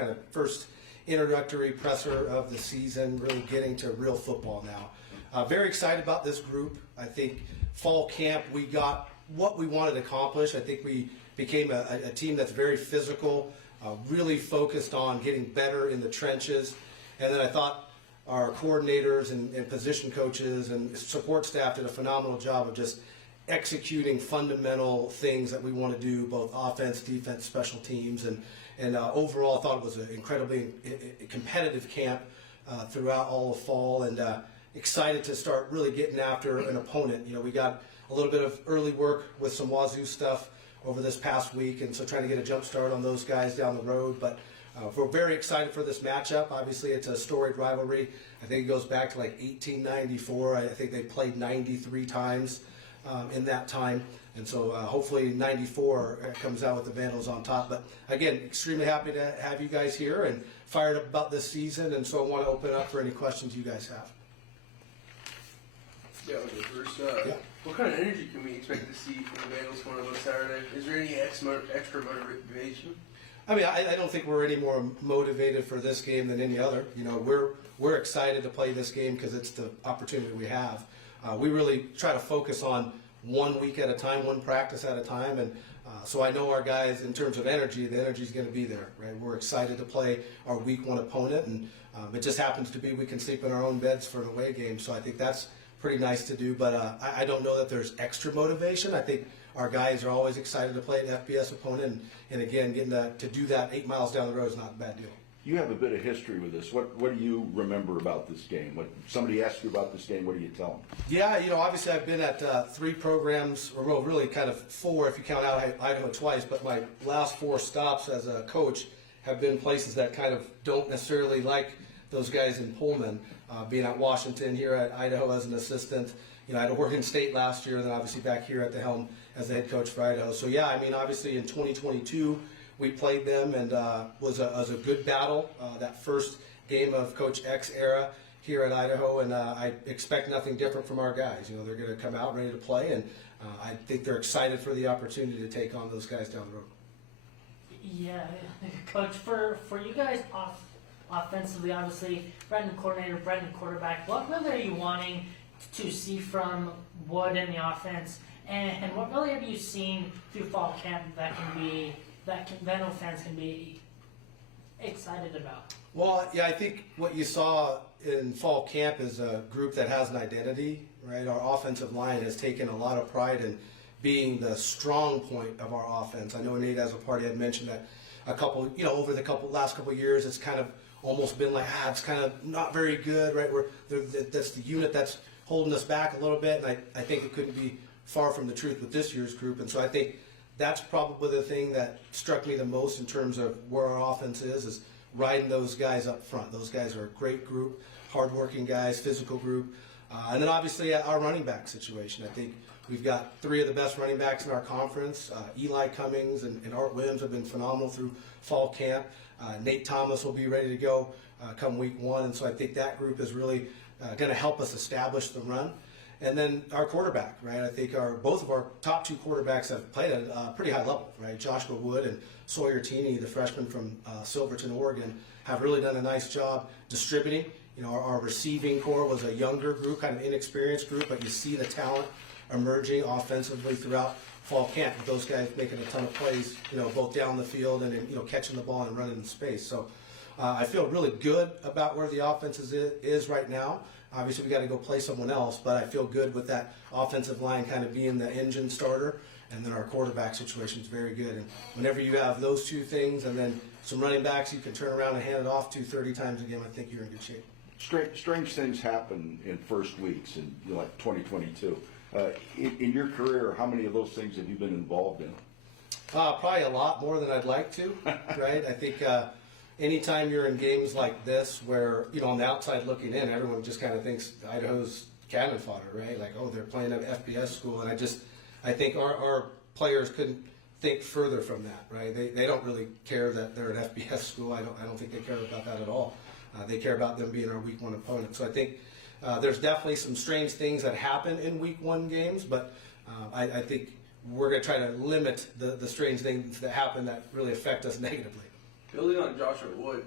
kind of first introductory presser of the season, really getting to real football now. Very excited about this group. I think fall camp, we got what we wanted to accomplish. I think we became a team that's very physical, really focused on getting better in the trenches. And then I thought our coordinators and position coaches and support staff did a phenomenal job of just executing fundamental things that we want to do, both offense, defense, special teams, and overall I thought it was an incredibly competitive camp throughout all of fall, and excited to start really getting after an opponent. You know, we got a little bit of early work with some Wazoo stuff over this past week, and so trying to get a jump start on those guys down the road. But we're very excited for this matchup. Obviously, it's a storied rivalry. I think it goes back to like 1894. I think they played 93 times in that time, and so hopefully 94 comes out with the Vandals on top. But again, extremely happy to have you guys here and fired up about this season, and so I want to open it up for any questions you guys have. Yeah, I'll go first. What kind of energy can we expect to see from the Vandals coming up on Saturday? Is there any extra motivation? I mean, I don't think we're any more motivated for this game than any other. You know, we're excited to play this game because it's the opportunity we have. We really try to focus on 1 week at a time, one practice at a time, and so I know our guys, in terms of energy, the energy is going to be there. Right? We're excited to play our week 1 opponent, and it just happens to be we can sleep in our own beds for an away game. So I think that's pretty nice to do, but I don't know that there's extra motivation. I think our guys are always excited to play an FBS opponent, and again, getting to do that 8 miles down the road is not a bad deal. You have a bit of history with this. What do you remember about this game? What somebody asks you about this game, what do you tell them? Yeah, you know, obviously I've been at 3 programs, or well, really kind of 4 if you count out Idaho twice, but my last 4 stops as a coach have been places that kind of don't necessarily like those guys in Pullman, being at Washington, here at Idaho as an assistant. You know, I had Oregon State last year, and then obviously back here at the helm as the head coach for Idaho. So yeah, I mean, obviously in 2022 we played them, and was a good battle. That first game of Coach X era here at Idaho, and I expect nothing different from our guys. You know, they're going to come out ready to play, and I think they're excited for the opportunity to take on those guys down the road. Yeah, Coach, for you guys offensively, obviously, Brendan coordinator, Brendan quarterback, what really are you wanting to see from Wood in the offense, and what really have you seen through fall camp that Vandal fans can be excited about? Well, yeah, I think what you saw in fall camp is a group that has an identity, right? Our offensive line has taken a lot of pride in being the strong point of our offense. I know Nate as a party had mentioned that a couple, you know, over the last couple of years, it's kind of almost been like, it's kind of not very good, right? That's the unit that's holding us back a little bit, and I think it couldn't be far from the truth with this year's group. And so I think that's probably the thing that struck me the most in terms of where our offense is riding those guys up front. Those guys are a great group, hardworking guys, physical group. And then obviously our running back situation. I think we've got 3 of the best running backs in our conference. Eli Cummings and Art Williams have been phenomenal through fall camp. Nate Thomas will be ready to go come week 1. And so I think that group is really going to help us establish the run. And then our quarterback, right? I think both of our top 2 quarterbacks have played at a pretty high level, right? Joshua Wood and Sawyer Teeney, the freshman from Silverton, Oregon, have really done a nice job distributing. You know, our receiving core was a younger group, kind of inexperienced group, but you see the talent emerging offensively throughout fall camp with those guys making a ton of plays, you know, both down the field and, you know, catching the ball and running in space. So I feel really good about where the offense is right now. Obviously, we got to go play someone else, but I feel good with that offensive line kind of being the engine starter, and then our quarterback situation is very good. And whenever you have those 2 things and then some running backs you can turn around and hand it off to 30 times a game, I think you're in good shape. Strange things happen in first weeks in, you know, like 2022. In your career, how many of those things have you been involved in? Probably a lot more than I'd like to, right? I think anytime you're in games like this where, you know, on the outside looking in, everyone just kind of thinks Idaho's cannon fodder, right? Like, oh, they're playing at FBS school. And I think our players couldn't think further from that, right? They don't really care that they're an FBS school. I don't think they care about that at all. They care about them being our week 1 opponent. So I think there's definitely some strange things that happen in week 1 games, but I think we're going to try to limit the strange things that happen that really affect us negatively. Building on Joshua Wood,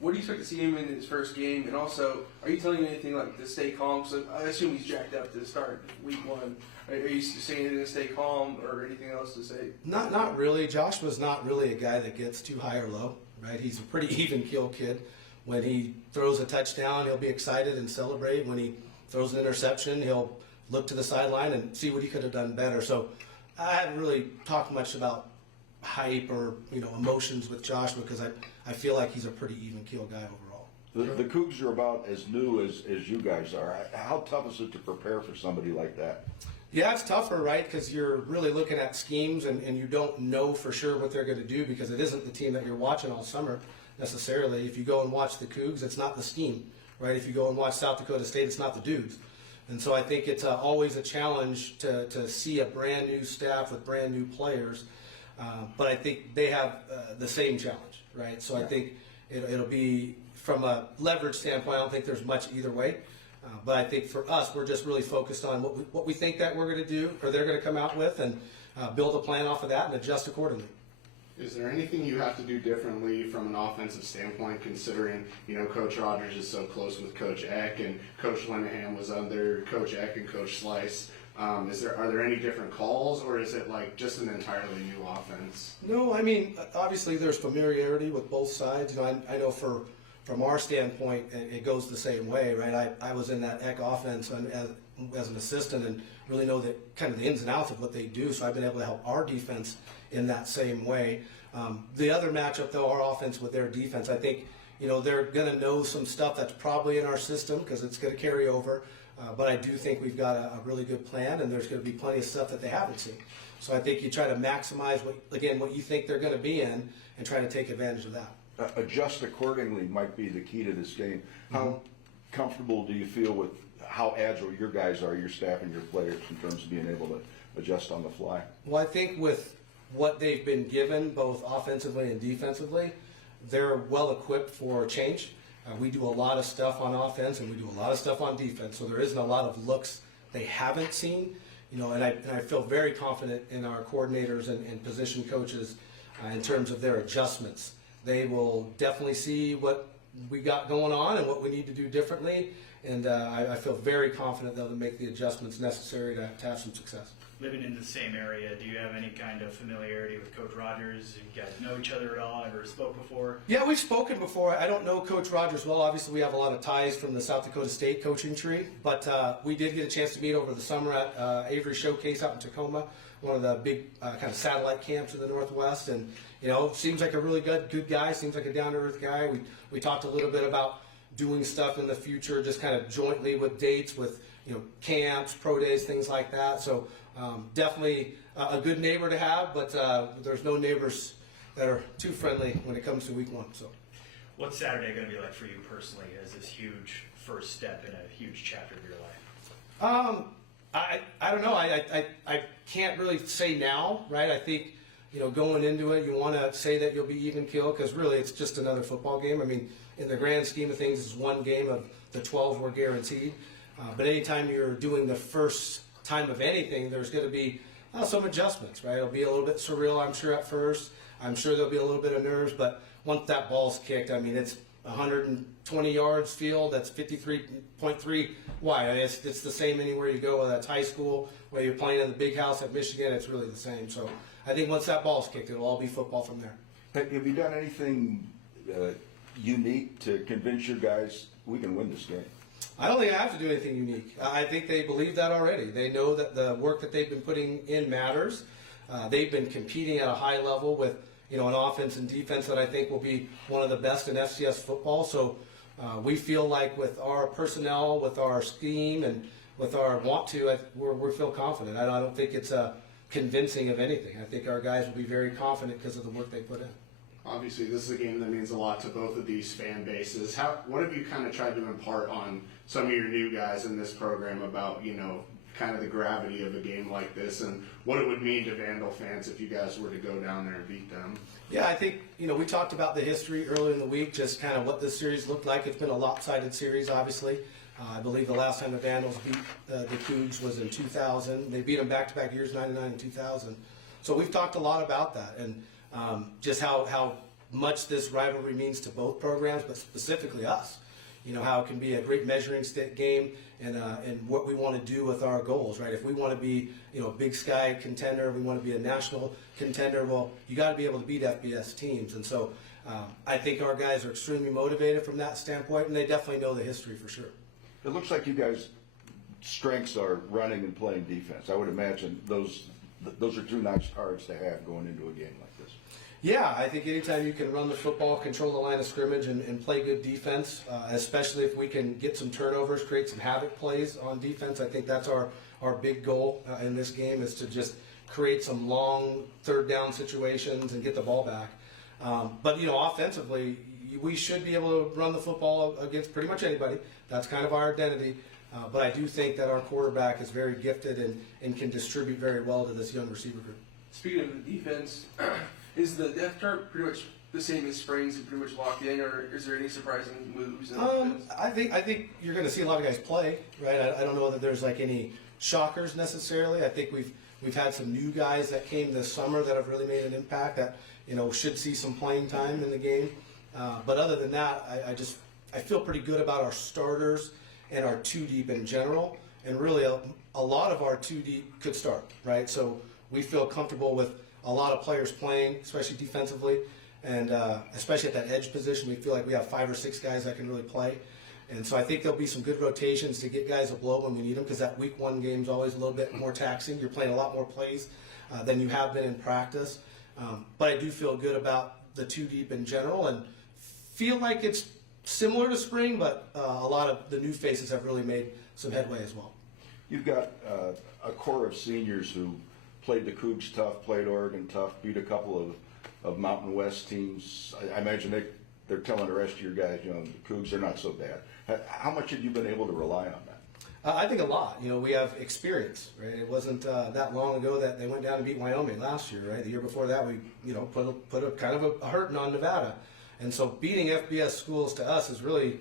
what do you expect to see him in his first game? And also, are you telling him anything like to stay calm? So I assume he's jacked up to start week one. Are you saying anything to stay calm or anything else to say? Not really. Joshua's not really a guy that gets too high or low, right? He's a pretty even keel kid. When he throws a touchdown, he'll be excited and celebrate. When he throws an interception, he'll look to the sideline and see what he could have done better. So I haven't really talked much about hype or emotions with Joshua because I feel like he's a pretty even keel guy overall. The Cougs are about as new as you guys are. How tough is it to prepare for somebody like that? Yeah, it's tougher, right? Because you're really looking at schemes and you don't know for sure what they're going to do because it isn't the team that you're watching all summer necessarily. If you go and watch the Cougs, it's not the scheme, right? If you go and watch South Dakota State, it's not the dudes. And so I think it's always a challenge to see a brand new staff with brand new players. But I think they have the same challenge, right? So I think it'll be, from a leverage standpoint, I don't think there's much either way. But I think for us, we're just really focused on what we think that we're going to do or they're going to come out with and build a plan off of that and adjust accordingly. Is there anything you have to do differently from an offensive standpoint, considering Coach Rogers is so close with Coach Eck and Coach Linehan was under Coach Eck and Coach Slice? Are there any different calls, or is it like just an entirely new offense? No, I mean obviously there's familiarity with both sides. I know from our standpoint it goes the same way, right? I was in that Eck offense as an assistant and really know the kind of the ins and outs of what they do. So I've been able to help our defense in that same way. The other matchup, though, our offense with their defense, I think, they're going to know some stuff that's probably in our system because it's going to carry over. But I do think we've got a really good plan, and there's going to be plenty of stuff that they haven't seen. So I think you try to maximize what you think they're going to be in and try to take advantage of that. Adjust accordingly might be the key to this game. How comfortable do you feel with how agile your guys are, your staff and your players, in terms of being able to adjust on the fly? Well, I think with what they've been given, both offensively and defensively, they're well equipped for change. We do a lot of stuff on offense and we do a lot of stuff on defense, so there isn't a lot of looks they haven't seen. And I feel very confident in our coordinators and position coaches in terms of their adjustments. They will definitely see what we got going on and what we need to do differently, and I feel very confident they'll make the adjustments necessary to have some success. Living in the same area, do you have any kind of familiarity with Coach Rogers? You guys know each other at all? Ever spoke before? Yeah, we've spoken before. I don't know Coach Rogers well. Obviously, we have a lot of ties from the South Dakota State coaching tree, but we did get a chance to meet over the summer at Avery Showcase out in Tacoma, one of the big kind of satellite camps in the Northwest, and seems like a really good guy. Seems like a down-to-earth guy. We talked a little bit about doing stuff in the future, just kind of jointly with dates, with camps, pro days, things like that. So definitely a good neighbor to have, but there's no neighbors that are too friendly when it comes to week one. So, what's Saturday going to be like for you personally as this huge first step in a huge chapter of your life? I don't know. I can't really say now, right? I think going into it, you want to say that you'll be even keel because really it's just another football game. I mean, in the grand scheme of things, it's one game of the 12 we're guaranteed. But anytime you're doing the first time of anything, there's going to be some adjustments, right? It'll be a little bit surreal, I'm sure, at first. I'm sure there'll be a little bit of nerves, but once that ball's kicked, I mean, it's 120 yards field, that's 53.3 wide. I mean, it's the same anywhere you go, whether that's high school, whether you're playing in the big house at Michigan, it's really the same. So I think once that ball's kicked, it'll all be football from there. Have you done anything unique to convince your guys we can win this game? I don't think I have to do anything unique. I think they believe that already. They know that the work that they've been putting in matters. They've been competing at a high level with an offense and defense that I think will be one of the best in FCS football. So we feel like with our personnel, with our scheme, and with our we feel confident. I don't think it's convincing of anything. I think our guys will be very confident because of the work they put in. Obviously, this is a game that means a lot to both of these fan bases. What have you kind of tried to impart on some of your new guys in this program about, kind of the gravity of a game like this and what it would mean to Vandal fans if you guys were to go down there and beat them? Yeah, I think, we talked about the history earlier in the week, just kind of what this series looked like. It's been a lopsided series, obviously. I believe the last time the Vandals beat the Cougs was in 2000. They beat them back-to-back years, 99 and 2000. So we've talked a lot about that and just how much this rivalry means to both programs, but specifically us. You know, how it can be a great measuring stick game and what we want to do with our goals, right? If we want to be, you know, a Big Sky contender, we want to be a national contender, well, you got to be able to beat FBS teams. And so I think our guys are extremely motivated from that standpoint, and they definitely know the history for sure. It looks like you guys' strengths are running and playing defense. I would imagine those are two nice cards to have going into a game like this. Yeah, I think anytime you can run the football, control the line of scrimmage, and play good defense, especially if we can get some turnovers, create some havoc plays on defense, I think that's our big goal in this game, is to just create some long third down situations and get the ball back. But, you know, offensively, we should be able to run the football against pretty much anybody. That's kind of our identity. But I do think that our quarterback is very gifted and can distribute very well to this young receiver group. Speaking of the defense, is the depth chart pretty much the same as springs and pretty much locked in, or is there any surprising moves in the defense? I think you're going to see a lot of guys play, right? I don't know that there's like any shockers necessarily. I think we've had some new guys that came this summer that have really made an impact that, you know, should see some playing time in the game. But other than that, I feel pretty good about our starters and our two deep in general, and really a lot of our two deep could start, right? So we feel comfortable with a lot of players playing, especially defensively, and especially at that edge position. We feel like we have 5 or 6 guys that can really play. And so I think there'll be some good rotations to get guys a blow when we need them, because that week 1 game is always a little bit more taxing. You're playing a lot more plays than you have been in practice. But I do feel good about the two deep in general, and feel like it's similar to spring, but a lot of the new faces have really made some headway as well. You've got a core of seniors who played the Cougs tough, played Oregon tough, beat a couple of Mountain West teams. I imagine they're telling the rest of your guys, you know, the Cougs are not so bad. How much have you been able to rely on that? I think a lot. You know, we have experience, right? It wasn't that long ago that they went down and beat Wyoming last year, right? The year before that, we, you know, put a kind of a hurting on Nevada. And so beating FBS schools to us is really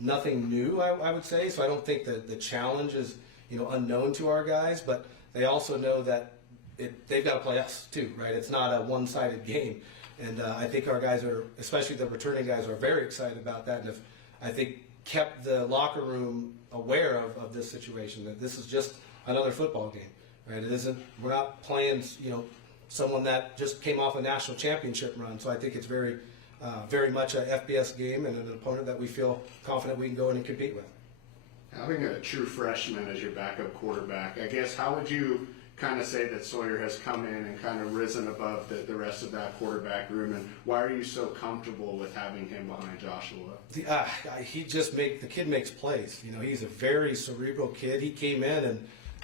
nothing new, I would say. So I don't think that the challenge is, you know, unknown to our guys, but they also know that they've got to play us too, right? It's not a one-sided game. And I think our guys are, especially the returning guys, are very excited about that. And if I think kept the locker room aware of this situation, that this is just another football game, right? It isn't, we're not playing, you know, someone that just came off a national championship run. So I think it's very much a FBS game and an opponent that we feel confident we can go in and compete with. Having a true freshman as your backup quarterback, I guess, how would you kind of say that Sawyer has come in and kind of risen above the rest of that quarterback room, and why are you so comfortable with having him behind Joshua? The kid makes plays. You know, he's a very cerebral kid. He came in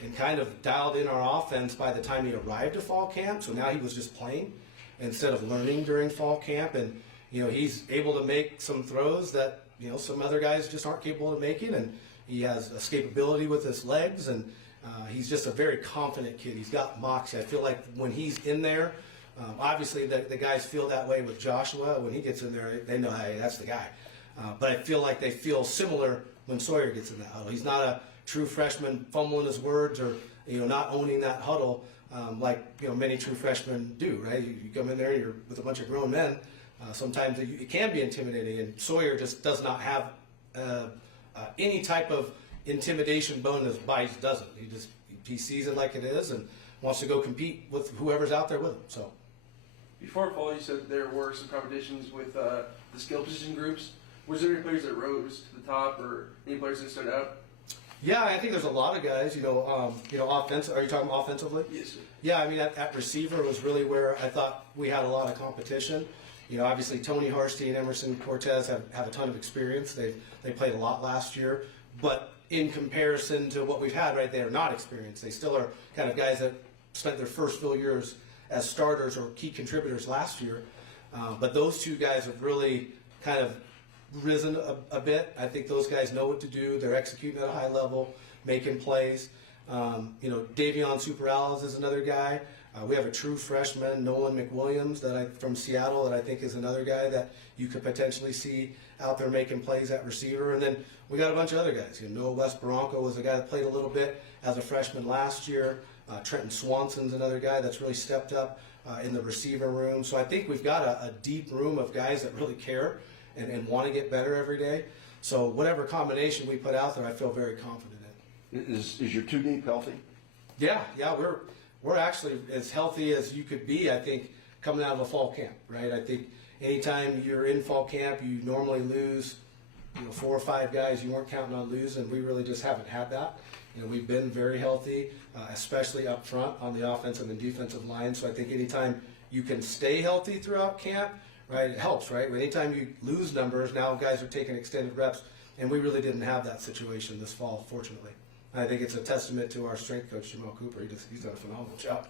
and kind of dialed in our offense by the time he arrived to fall camp. So now he was just playing instead of learning during fall camp. And, you know, he's able to make some throws that, you know, some other guys just aren't capable of making. And he has escapability with his legs, and he's just a very confident kid. He's got moxie. I feel like when he's in there, obviously the guys feel that way with Joshua. When he gets in there, they know, hey, that's the guy. But I feel like they feel similar when Sawyer gets in that huddle. He's not a true freshman fumbling his words or, you know, not owning that huddle like, you know, many true freshmen do, right? You come in there, you're with a bunch of grown men. Sometimes it can be intimidating, and Sawyer just does not have any type of intimidation bone that Bice doesn't. He sees it like it is and wants to go compete with whoever's out there with him. So Before fall, you said there were some competitions with the skill position groups. Was there any players that rose to the top, or any players that stood out? yeah, I think there's a lot of guys. You know, offensive. Are you talking offensively? Yes, sir. Yeah, I mean at receiver was really where I thought we had a lot of competition. You know, obviously Tony Harsty and Emerson Cortez have a ton of experience. They played a lot last year, but in comparison to what we've had, right, they are not experienced. They still are kind of guys that spent their first full years as starters or key contributors last year. But those two guys have really kind of risen a bit. I think those guys know what to do. They're executing at a high level, making plays. You know, Davion Superales is another guy. We have a true freshman, Nolan McWilliams, from Seattle, that I think is another guy that you could potentially see out there making plays at receiver. And then we got a bunch of other guys. You know, Noah West Bronco was a guy that played a little bit as a freshman last year. Trenton Swanson's another guy that's really stepped up in the receiver room. So I think we've got a deep room of guys that really care and want to get better every day. So whatever combination we put out there, I feel very confident in. Is your two deep healthy? Yeah, we're actually as healthy as you could be, I think, coming out of a fall camp, right? I think anytime you're in fall camp, you normally lose, 4 or 5 guys you weren't counting on losing. We really just haven't had that. We've been very healthy, especially up front on the offensive and defensive line. So I think anytime you can stay healthy throughout camp, right, it helps, right? Anytime you lose numbers, now guys are taking extended reps, and we really didn't have that situation this fall, fortunately. I think it's a testament to our strength coach, Jamal Cooper. He's done a phenomenal job.